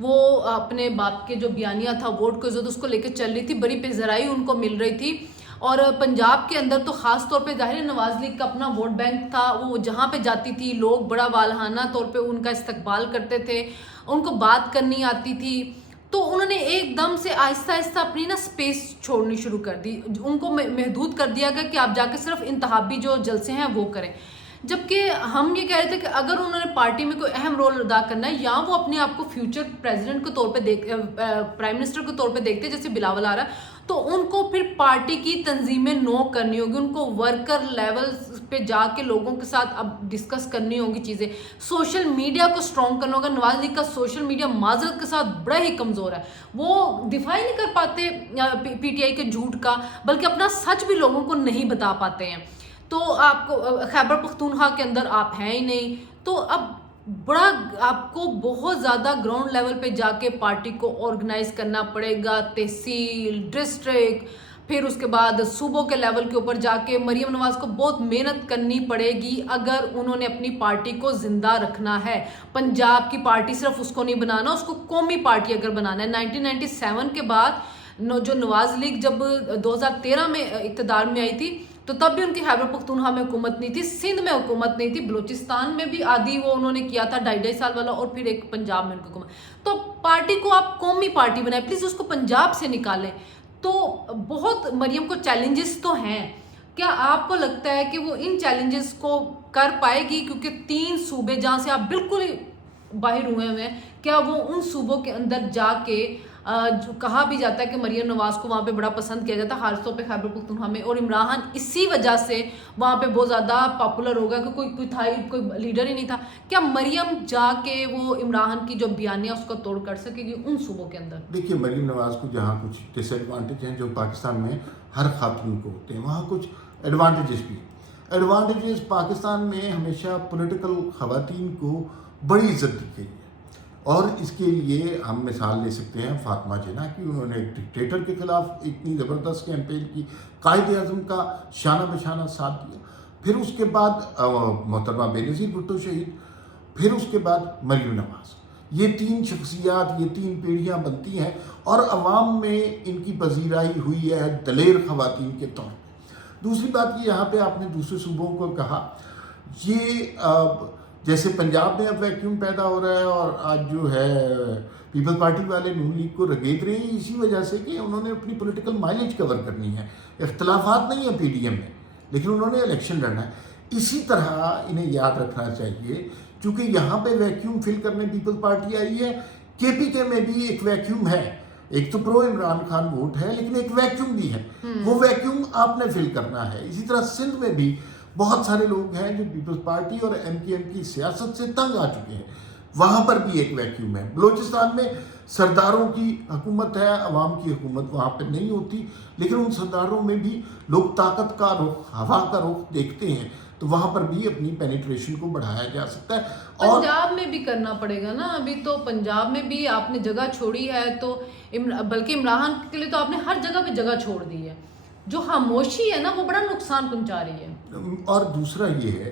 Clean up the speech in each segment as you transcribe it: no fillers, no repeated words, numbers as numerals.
وہ اپنے باپ کے جو بیانیہ تھا ووٹ کو عزت اس کو لے کے چل رہی تھی, بڑی پذیرائی ان کو مل رہی تھی. اور پنجاب کے اندر تو خاص طور پہ ظاہر نواز لیگ کا اپنا ووٹ بینک تھا, وہ جہاں پہ جاتی تھی لوگ بڑا والہانہ طور پہ ان کا استقبال کرتے تھے, ان کو بات کرنی آتی تھی. تو انہوں نے ایک دم سے آہستہ آہستہ اپنی نا سپیس چھوڑنی شروع کر دی, ان کو محدود کر دیا گیا کہ آپ جا کے صرف انتخابی جو جلسے ہیں وہ کریں. جبکہ ہم یہ کہہ رہے تھے کہ اگر انہوں نے پارٹی میں کوئی اہم رول ادا کرنا ہے, یا وہ اپنے آپ کو فیوچر پریزیڈنٹ کے طور پہ پرائم منسٹر کے طور پہ دیکھتے جیسے بلاول آ رہا ہے, تو ان کو پھر پارٹی کی تنظیمیں نو کرنی ہوگی, ان کو ورکر لیول پہ جا کے لوگوں کے ساتھ اب ڈسکس کرنی ہوگی چیزیں, سوشل میڈیا کو اسٹرانگ کرنا ہوگا. نواز لیگ کا سوشل میڈیا معذرت کے ساتھ بڑا ہی کمزور ہے, وہ دفاع ہی نہیں کر پاتے پی ٹی آئی کے جھوٹ کا, بلکہ اپنا سچ بھی لوگوں کو نہیں بتا پاتے ہیں. تو آپ کو خیبر پختونخوا کے اندر آپ ہیں ہی نہیں, تو اب بڑا آپ کو بہت زیادہ گراؤنڈ لیول پہ جا کے پارٹی کو آرگنائز کرنا پڑے گا, تحصیل, ڈسٹرکٹ, پھر اس کے بعد صوبوں کے لیول کے اوپر جا کے مریم نواز کو بہت محنت کرنی پڑے گی اگر انہوں نے اپنی پارٹی کو زندہ رکھنا ہے. پنجاب کی پارٹی صرف اس کو نہیں بنانا, اس کو قومی پارٹی اگر بنانا ہے. 1997 کے بعد جو نواز لیگ جب 2013 میں اقتدار میں آئی تھی تو تب بھی ان کی خیبر پختونخوا میں حکومت نہیں تھی, سندھ میں حکومت نہیں تھی, بلوچستان میں بھی آدھی وہ انہوں نے کیا تھا 2.5 سال والا, اور پھر ایک پنجاب میں ان کی حکومت. تو پارٹی کو آپ قومی پارٹی بنائیں, پلیز اس کو پنجاب سے نکالیں. تو بہت مریم کو چیلنجز تو ہیں, کیا آپ کو لگتا ہے کہ وہ ان چیلنجز کو کر پائے گی؟ کیونکہ 3 صوبے جہاں سے آپ بالکل باہر ہوئے ہیں, کیا وہ ان صوبوں کے اندر جا کے جو کہا بھی جاتا ہے کہ مریم نواز کو وہاں پہ بڑا پسند کیا جاتا ہے, خاص طور پہ خیبر پختونخوا میں, اور عمران خان اسی وجہ سے وہاں پہ بہت زیادہ پاپولر ہوگا کہ کوئی تھا ہی, کوئی لیڈر ہی نہیں تھا. کیا مریم جا کے وہ عمران خان کی جو بیانیہ اس کو توڑ کر سکے گی ان صوبوں کے اندر؟ دیکھیے, مریم نواز کو جہاں کچھ ڈس ایڈوانٹیج ہیں جو پاکستان میں ہر خاتون کو ہوتے ہیں, وہاں کچھ ایڈوانٹیجز بھی ہیں. ایڈوانٹیجز پاکستان میں ہمیشہ پولیٹیکل خواتین کو بڑی عزت دی گئی ہے, اور اس کے لیے ہم مثال لے سکتے ہیں فاطمہ جناح کی. انہوں نے ایک ڈکٹیٹر کے خلاف اتنی زبردست کیمپین کی, قائد اعظم کا شانہ بشانہ ساتھ دیا. پھر اس کے بعد محترمہ بینظیر بھٹو شہید, پھر اس کے بعد مریم نواز. یہ 3 شخصیات, یہ 3 پیڑھیاں بنتی ہیں, اور عوام میں ان کی پذیرائی ہوئی ہے دلیر خواتین کے طور پہ. دوسری بات یہ, یہاں پہ آپ نے دوسرے صوبوں کو کہا, یہ جیسے پنجاب میں اب ویکیوم پیدا ہو رہا ہے, اور آج جو ہے پیپل پارٹی والے نون لیگ کو رگید رہے ہیں اسی وجہ سے کہ انہوں نے اپنی پولیٹیکل مائلیج کور کرنی ہے. اختلافات نہیں ہیں پی ڈی ایم میں, لیکن انہوں نے الیکشن لڑنا ہے. اسی طرح انہیں یاد رکھنا چاہیے, چونکہ یہاں پہ ویکیوم فل کرنے پیپل پارٹی آئی ہے, کے پی کے میں بھی ایک ویکیوم ہے. ایک تو پرو عمران خان ووٹ ہے, لیکن ایک ویکیوم بھی ہے, وہ ویکیوم آپ نے فل کرنا ہے. اسی طرح سندھ میں بھی بہت سارے لوگ ہیں جو پیپلز پارٹی اور ایم کیو ایم کی سیاست سے تنگ آ چکے ہیں, وہاں پر بھی ایک ویکیوم ہے. بلوچستان میں سرداروں کی حکومت ہے, عوام کی حکومت وہاں پہ نہیں ہوتی, لیکن ان سرداروں میں بھی لوگ طاقت کا رخ, ہوا کا رخ دیکھتے ہیں, تو وہاں پر بھی اپنی پینیٹریشن کو بڑھایا جا سکتا ہے. اور پنجاب میں بھی کرنا پڑے گا نا, ابھی تو پنجاب میں بھی آپ نے جگہ چھوڑی ہے, تو بلکہ عمران خان کے لیے تو آپ نے ہر جگہ پہ جگہ چھوڑ دی ہے. جو خاموشی ہے نا وہ بڑا نقصان پہنچا رہی ہے. اور دوسرا یہ ہے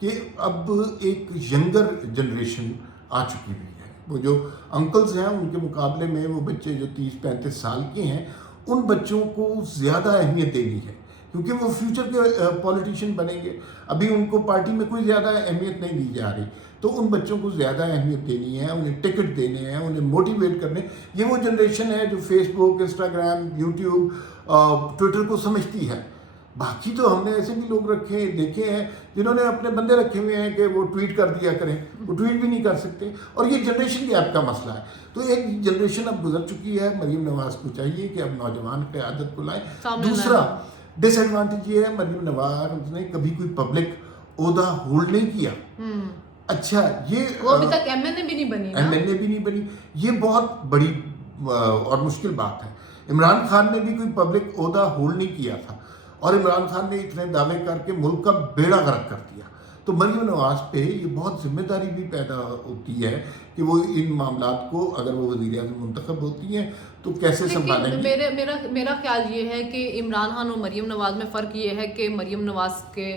کہ اب ایک ینگر جنریشن آ چکی ہوئی ہے. وہ جو انکلز ہیں ان کے مقابلے میں وہ بچے جو 30-35 سال کے ہیں, ان بچوں کو زیادہ اہمیت دینی ہے, کیونکہ وہ فیوچر کے پولیٹیشین بنیں گے. ابھی ان کو پارٹی میں کوئی زیادہ اہمیت نہیں دی جا رہی, تو ان بچوں کو زیادہ اہمیت دینی ہے, انہیں ٹکٹ دینے ہیں, انہیں موٹیویٹ کرنے. یہ وہ جنریشن ہے جو فیس بک, انسٹاگرام, یوٹیوب, ٹویٹر کو سمجھتی ہے. باقی تو ہم نے ایسے بھی لوگ رکھے دیکھے ہیں جنہوں نے اپنے بندے رکھے ہوئے ہیں کہ وہ ٹویٹ کر دیا کریں, وہ ٹویٹ بھی نہیں کر سکتے, اور یہ جنریشن گیپ کا مسئلہ ہے. تو ایک جنریشن اب گزر چکی ہے, مریم نواز کو چاہیے کہ اب نوجوان قیادت کو لائیں. دوسرا ڈس ایڈوانٹیج یہ ہے, مریم نواز نے کبھی کوئی پبلک عہدہ ہولڈ نہیں کیا. اچھا, یہ وہ ابھی تک ایم این اے بھی نہیں بنی. یہ بہت بڑی اور مشکل بات ہے. عمران خان نے بھی کوئی پبلک عہدہ ہولڈ نہیں کیا تھا, اور عمران خان نے اتنے دعوے کر کے ملک کا بیڑا غرق کر دیا. تو مریم نواز پہ یہ بہت ذمہ داری بھی پیدا ہوتی ہے کہ وہ ان معاملات کو, اگر وہ وزیر اعظم منتخب ہوتی ہیں تو کیسے سنبھالیں گے. میرا خیال یہ ہے کہ عمران خان اور مریم نواز میں فرق یہ ہے کہ مریم نواز کے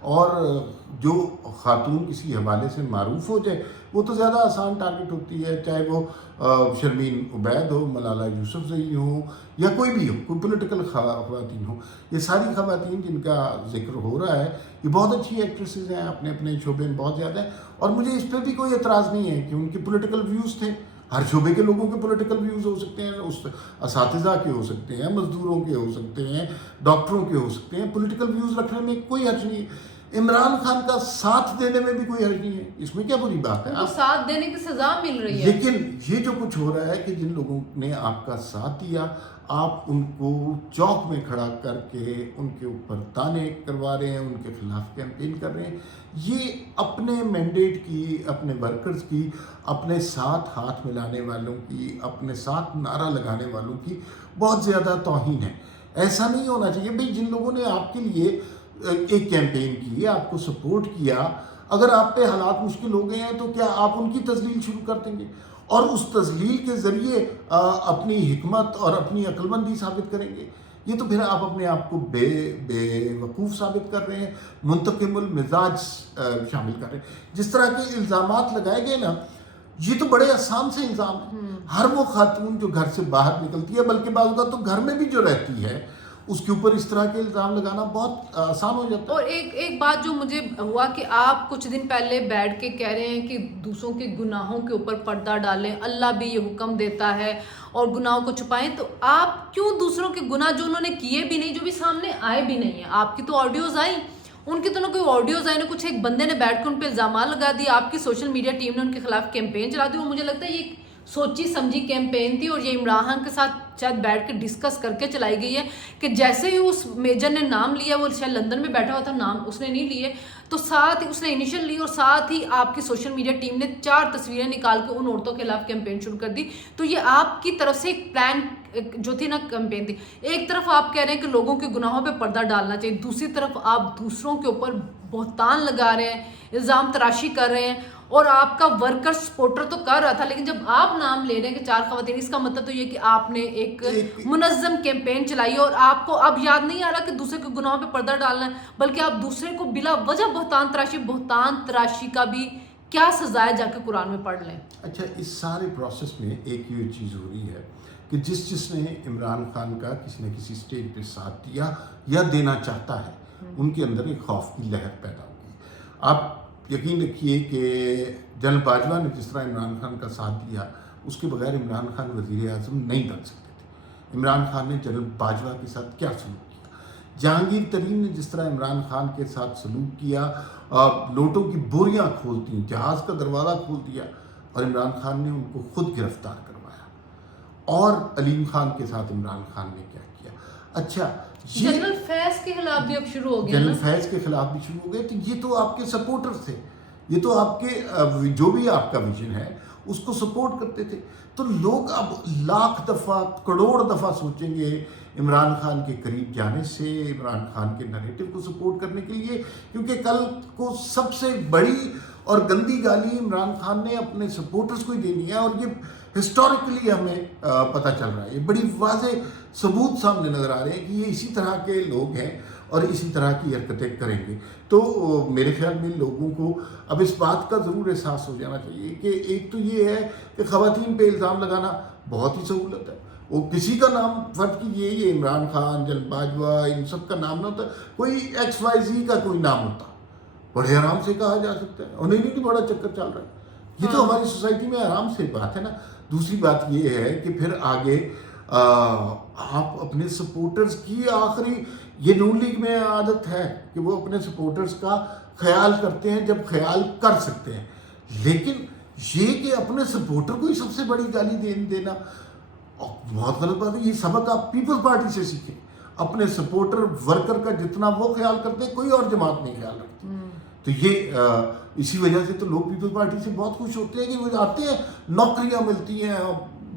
اور جو خاتون کسی حوالے سے معروف ہو جائے وہ تو زیادہ آسان ٹارگٹ ہوتی ہے، چاہے وہ شرمین عبید ہو، ملالہ یوسفزئی ہو، یا کوئی بھی ہو، کوئی پولیٹیکل خواتین ہو. یہ ساری خواتین جن کا ذکر ہو رہا ہے یہ بہت اچھی ایکٹریسز ہیں، اپنے اپنے شعبے میں بہت زیادہ ہیں، اور مجھے اس پہ بھی کوئی اعتراض نہیں ہے کہ ان کے پولیٹیکل ویوز تھے. ہر شعبے کے لوگوں کے پولیٹیکل ویوز ہو سکتے ہیں، اس اساتذہ کے ہو سکتے ہیں، مزدوروں کے ہو سکتے ہیں، ڈاکٹروں کے ہو سکتے ہیں. پولیٹیکل ویوز رکھنے میں کوئی حرج نہیں ہے. عمران خان کا ساتھ دینے میں بھی کوئی حرج نہیں ہے، اس میں کیا بری بات ہے؟ ان کو ساتھ دینے کی سزا مل رہی ہے. لیکن یہ جو کچھ ہو رہا ہے کہ جن لوگوں نے آپ کا ساتھ دیا، آپ ان کو چوک میں کھڑا کر کے ان کے اوپر تانے کروا رہے ہیں، ان کے خلاف کیمپین کر رہے ہیں، یہ اپنے مینڈیٹ کی، اپنے ورکرز کی، اپنے ساتھ ہاتھ ملانے والوں کی، اپنے ساتھ نعرہ لگانے والوں کی بہت زیادہ توہین ہے. ایسا نہیں ہونا چاہیے. بھئی جن لوگوں نے آپ کے لیے ایک کیمپین کی، آپ کو سپورٹ کیا، اگر آپ پہ حالات مشکل ہو گئے ہیں تو کیا آپ ان کی تذلیل شروع کر دیں گے اور اس تذلیل کے ذریعے اپنی حکمت اور اپنی عقل مندی ثابت کریں گے؟ یہ تو پھر آپ اپنے آپ کو بے وقوف ثابت کر رہے ہیں، منتقم المزاج شامل کر رہے ہیں. جس طرح کے الزامات لگائے گئے نا، یہ تو بڑے آسان سے الزام ہیں. ہر وہ خاتون جو گھر سے باہر نکلتی ہے، بلکہ بعض اوقات تو گھر میں بھی جو رہتی ہے، اس کے اوپر اس طرح کے الزام لگانا بہت آسان ہو جاتا ہے. اور ایک بات جو مجھے ہوا کہ آپ کچھ دن پہلے بیٹھ کے کہہ رہے ہیں کہ دوسروں کے گناہوں کے اوپر پردہ ڈالیں، اللہ بھی یہ حکم دیتا ہے اور گناہوں کو چھپائیں. تو آپ کیوں دوسروں کے گناہ جو انہوں نے کیے بھی نہیں، جو بھی سامنے آئے بھی نہیں ہیں، آپ کی تو آڈیوز آئیں، ان کی تو نہ کوئی آڈیوز آئے، نہ کچھ، ایک بندے نے بیٹھ کے ان پہ الزامات لگا دیے، آپ کی سوشل میڈیا ٹیم نے ان کے خلاف کیمپین چلا دی. اور مجھے لگتا ہے یہ سوچی سمجھی کیمپین تھی، اور یہ عمران خان کے ساتھ شاید بیٹھ کے ڈسکس کر کے چلائی گئی ہے کہ جیسے ہی اس میجر نے نام لیا، وہ شاید لندن میں بیٹھا ہوا تھا، نام اس نے نہیں لیے، تو ساتھ ہی اس نے انیشل لی اور ساتھ ہی آپ کی سوشل میڈیا ٹیم نے 4 تصویریں نکال کے ان عورتوں کے خلاف کیمپین شروع کر دی. تو یہ آپ کی طرف سے ایک پلان جو تھی نا کیمپین تھی. ایک طرف آپ کہہ رہے ہیں کہ لوگوں کے گناہوں پہ پردہ ڈالنا چاہیے، دوسری طرف آپ دوسروں کے اوپر بہتان لگا رہے ہیں، الزام تراشی کر رہے ہیں. اور آپ کا ورکر سپورٹر تو کر رہا تھا، لیکن جب آپ نام لے رہے ہیں کہ 4 خواتین، اس کا مطلب تو یہ کہ آپ نے ایک منظم کیمپین چلائی ہے اور آپ کو اب یاد نہیں آ رہا کہ دوسرے کے گناہوں پہ پردہ ڈالنا ہے، بلکہ آپ دوسرے کو بلا وجہ بہتان تراشی کا بھی کیا سزا ہے، جا کے قرآن میں پڑھ لیں. اچھا، اس سارے پروسیس میں ایک یہ چیز ہو رہی ہے کہ جس نے عمران خان کا کسی نہ کسی سٹیج پہ ساتھ دیا یا دینا چاہتا ہے، ان کے اندر ایک خوف کی لہر پیدا ہوگی. آپ یقین رکھیے کہ جنرل باجوہ نے جس طرح عمران خان کا ساتھ دیا، اس کے بغیر عمران خان وزیر اعظم نہیں بن سکتے تھے. عمران خان نے جنرل باجوہ کے ساتھ کیا سلوک کیا، جہانگیر ترین نے جس طرح عمران خان کے ساتھ سلوک کیا، نوٹوں کی بوریاں کھول دیں، جہاز کا دروازہ کھول دیا، اور عمران خان نے ان کو خود گرفتار کروایا. اور علیم خان کے ساتھ عمران خان نے کیا کیا. اچھا، جنرل فیض کے خلاف بھی اب شروع ہو گیا، جنرل فیض کے خلاف بھی شروع ہو گئے. تو یہ تو آپ کے سپورٹر تھے، یہ تو آپ کے جو بھی آپ کا ویژن ہے اس کو سپورٹ کرتے تھے. تو لوگ اب لاکھ دفعہ، کروڑ دفعہ سوچیں گے عمران خان کے قریب جانے سے، عمران خان کے نریٹو کو سپورٹ کرنے کے لیے، کیونکہ کل کو سب سے بڑی اور گندی گالی عمران خان نے اپنے سپورٹرز کو ہی دینی ہے. اور یہ ہسٹوریکلی ہمیں پتہ چل رہا ہے، یہ بڑی واضح ثبوت سامنے نظر آ رہے ہیں کہ یہ اسی طرح کے لوگ ہیں اور اسی طرح کی حرکتیں کریں گے. تو میرے خیال میں لوگوں کو اب اس بات کا ضرور احساس ہو جانا چاہیے کہ ایک تو یہ ہے کہ خواتین پہ الزام لگانا بہت ہی سہولت ہے. وہ کسی کا نام فرض کیجیے، یہ عمران خان، جنرل باجوہ، ان سب کا نام نہ ہوتا، کوئی XYZ کا کوئی نام ہوتا، بڑے آرام سے کہا جا سکتا ہے، انہیں نہیں بڑا چکر چل رہا ہے. یہ تو ہماری سوسائٹی میں آرام سے بات ہے نا. دوسری بات یہ ہے کہ پھر آگے آپ اپنے سپورٹرز کی، آخری یہ نون لیگ میں عادت ہے کہ وہ اپنے سپورٹرز کا خیال کرتے ہیں جب خیال کر سکتے ہیں، لیکن یہ کہ اپنے سپورٹر کو ہی سب سے بڑی گالی دینا بہت غلط بات ہے. یہ سبق آپ پیپلز پارٹی سے سیکھیں. اپنے سپورٹر ورکر کا جتنا وہ خیال کرتے ہیں، کوئی اور جماعت نہیں خیال رکھتی. تو یہ اسی وجہ سے تو لوگ پیپلز پارٹی سے بہت خوش ہوتے ہیں کہ وہ آتے ہیں، نوکریاں ملتی ہیں،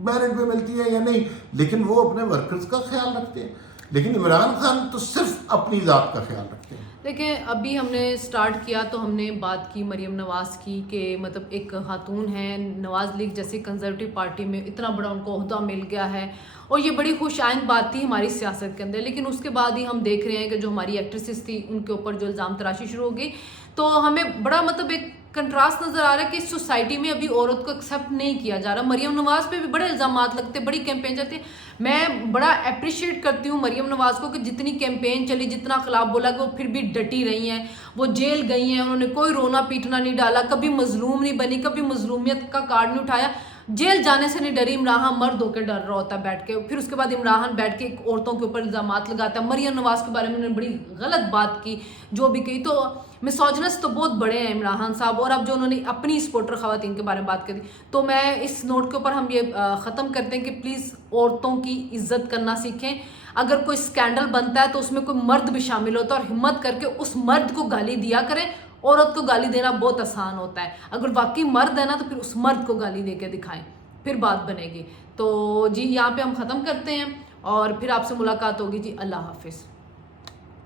میرٹ پہ ملتی ہے یا نہیں، لیکن وہ اپنے ورکرز کا خیال رکھتے ہیں. لیکن عمران خان تو صرف اپنی ذات کا خیال رکھتے ہیں. دیکھیں ابھی ہم نے سٹارٹ کیا تو ہم نے بات کی مریم نواز کی کہ مطلب ایک خاتون ہے, نواز لیگ جیسی کنزرویٹو پارٹی میں اتنا بڑا ان کو عہدہ مل گیا ہے اور یہ بڑی خوش آئند بات تھی ہماری سیاست کے اندر. لیکن اس کے بعد ہی ہم دیکھ رہے ہیں کہ جو ہماری ایکٹریسز تھی ان کے اوپر جو الزام تراشی شروع ہو گئی, تو ہمیں بڑا مطلب ایک کنٹراسٹ نظر آ رہا ہے کہ اس سوسائٹی میں ابھی عورت کو ایکسیپٹ نہیں کیا جا رہا. مریم نواز پہ بھی بڑے الزامات لگتے, بڑی کیمپین چلتی. میں بڑا اپریشیٹ کرتی ہوں مریم نواز کو کہ جتنی کیمپین چلی, جتنا خلاف بولا کہ وہ پھر بھی ڈٹی رہی ہیں, وہ جیل گئی ہیں, انہوں نے کوئی رونا پیٹنا نہیں ڈالا, کبھی مظلوم نہیں بنی, کبھی مظلومیت کا کارڈ نہیں اٹھایا, جیل جانے سے نہیں ڈری. عمران خان مرد ہو کے ڈر رہا ہوتا ہے بیٹھ کے. پھر اس کے بعد عمران خان بیٹھ کے عورتوں کے اوپر الزامات لگاتا ہے. مریم نواز کے بارے میں انہوں نے بڑی غلط بات کی جو بھی کی. تو مسوجنس تو بہت بڑے ہیں عمران خان صاحب, اور اب جو انہوں نے اپنی سپورٹر خواتین کے بارے میں بات کری, تو میں اس نوٹ کے اوپر ہم یہ ختم کرتے ہیں کہ پلیز عورتوں کی عزت کرنا سیکھیں. اگر کوئی اسکینڈل بنتا ہے تو اس میں کوئی مرد بھی شامل ہوتا ہے, اور ہمت کر کے اس مرد کو گالی دیا کریں. عورت کو گالی دینا بہت آسان ہوتا ہے, اگر واقعی مرد ہے نا تو پھر اس مرد کو گالی دے کے دکھائیں, پھر بات بنے گی. تو جی یہاں پہ ہم ختم کرتے ہیں اور پھر آپ سے ملاقات ہوگی. جی اللہ حافظ.